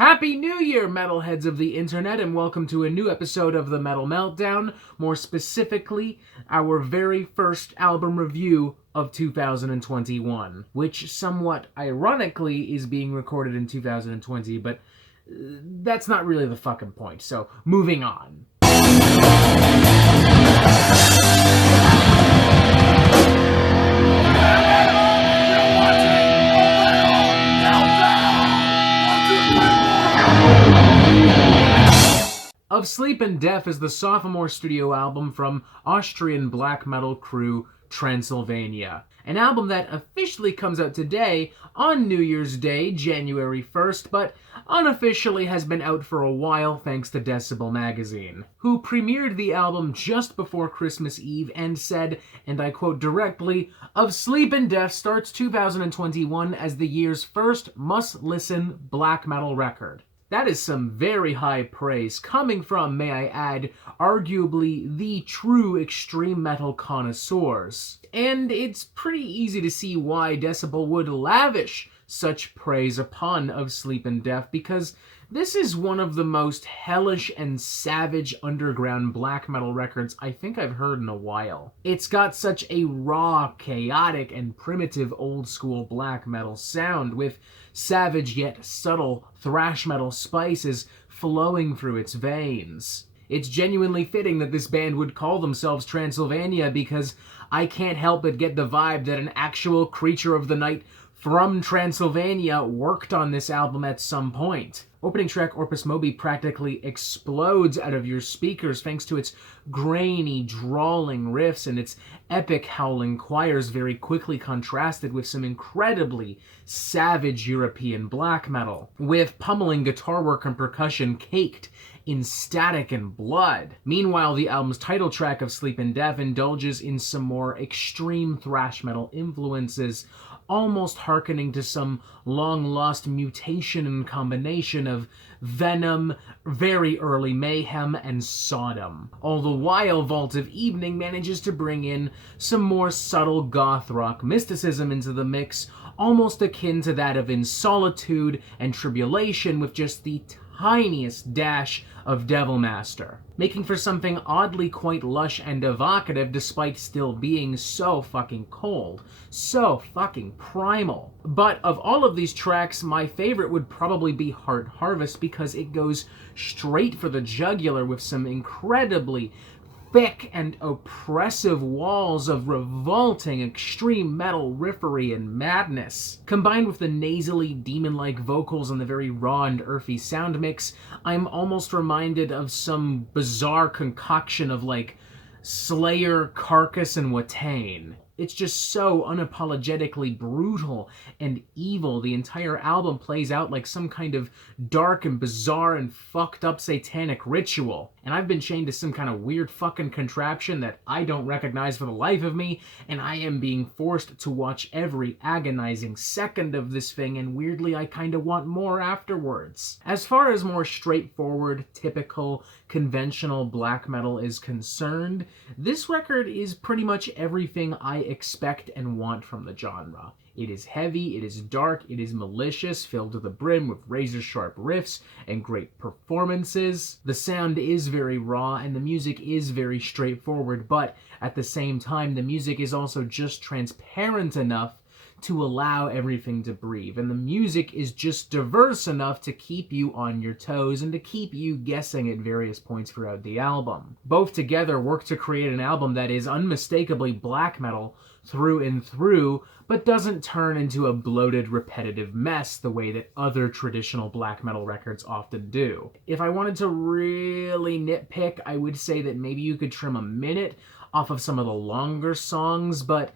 Happy New Year, metalheads of the internet, and welcome to a new episode of the Metal Meltdown, more specifically, our very first album review of 2021, which somewhat ironically is being recorded in 2020, but that's not really the fucking point, so moving on. Of Sleep and Death is the sophomore studio album from Austrian black metal crew Transilvania. An album that officially comes out today on New Year's Day, January 1st, but unofficially has been out for a while thanks to Decibel magazine, who premiered the album just before Christmas Eve and said, and I quote directly, "Of Sleep and Death starts 2021 as the year's first must-listen black metal record." That is some very high praise, coming from, may I add, arguably the true extreme metal connoisseurs. And it's pretty easy to see why Decibel would lavish such praise upon Of Sleep and Death, because this is one of the most hellish and savage underground black metal records I think I've heard in a while. It's got such a raw, chaotic, and primitive old-school black metal sound, with savage yet subtle thrash metal spices flowing through its veins. It's genuinely fitting that this band would call themselves Transilvania, because I can't help but get the vibe that an actual creature of the night from Transylvania worked on this album at some point. Opening track Orpus Mobi practically explodes out of your speakers thanks to its grainy, drawling riffs and its epic howling choirs, very quickly contrasted with some incredibly savage European black metal, with pummeling guitar work and percussion caked in static and blood. Meanwhile, the album's title track Of Sleep and Death indulges in some more extreme thrash metal influences, almost hearkening to some long-lost mutation and combination of Venom, very early Mayhem, and Sodom. All the while, Vault of Evening manages to bring in some more subtle goth rock mysticism into the mix, almost akin to that of In Solitude and Tribulation, with just the tiniest dash of Devilmaster, making for something oddly quite lush and evocative despite still being so fucking cold, so fucking primal. But of all of these tracks, my favorite would probably be Heart Harvest, because it goes straight for the jugular with some incredibly thick and oppressive walls of revolting extreme metal riffery and madness. Combined with the nasally, demon-like vocals and the very raw and earthy sound mix, I'm almost reminded of some bizarre concoction of, like, Slayer, Carcass, and Watain. It's just so unapologetically brutal and evil. The entire album plays out like some kind of dark and bizarre and fucked up satanic ritual. And I've been chained to some kind of weird fucking contraption that I don't recognize for the life of me, and I am being forced to watch every agonizing second of this thing, and weirdly I kinda want more afterwards. As far as more straightforward, typical, conventional black metal is concerned, this record is pretty much everything I expect and want from the genre. It is heavy, it is dark, it is malicious, filled to the brim with razor-sharp riffs and great performances. The sound is very raw and the music is very straightforward, but at the same time, the music is also just transparent enough to allow everything to breathe, and the music is just diverse enough to keep you on your toes and to keep you guessing at various points throughout the album. Both together work to create an album that is unmistakably black metal through and through, but doesn't turn into a bloated, repetitive mess the way that other traditional black metal records often do. If I wanted to really nitpick, I would say that maybe you could trim a minute off of some of the longer songs, but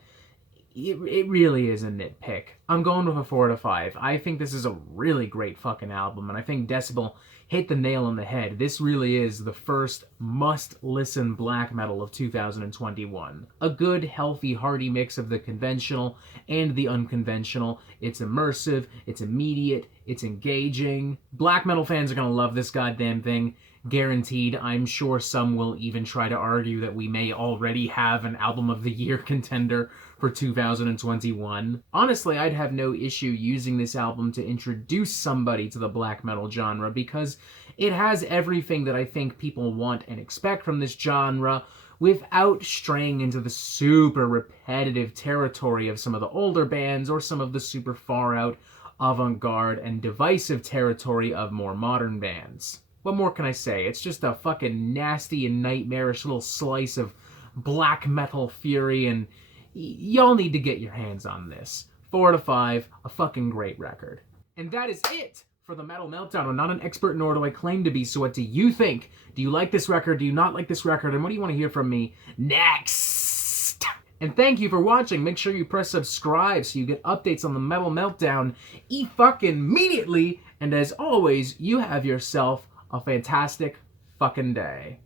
it really is a nitpick. I'm going with a 4 out of 5. I think this is a really great fucking album, and I think Decibel hit the nail on the head. This really is the first must-listen black metal of 2021. A good, healthy, hearty mix of the conventional and the unconventional. It's immersive, it's immediate, It's engaging. Black metal fans are gonna love this goddamn thing. Guaranteed. I'm sure some will even try to argue that we may already have an Album of the Year contender for 2021. Honestly, I'd have no issue using this album to introduce somebody to the black metal genre because it has everything that I think people want and expect from this genre without straying into the super repetitive territory of some of the older bands or some of the super far out avant-garde and divisive territory of more modern bands. What more can I say? It's just a fucking nasty and nightmarish little slice of black metal fury, and y'all need to get your hands on this. 4 out of 5, a fucking great record. And that is it for the Metal Meltdown. I'm not an expert, nor do I claim to be, so what do you think? Do you like this record? Do you not like this record? And what do you want to hear from me next? And thank you for watching. Make sure you press subscribe so you get updates on the Metal Meltdown fucking immediately. And as always, you have yourself a fantastic fucking day.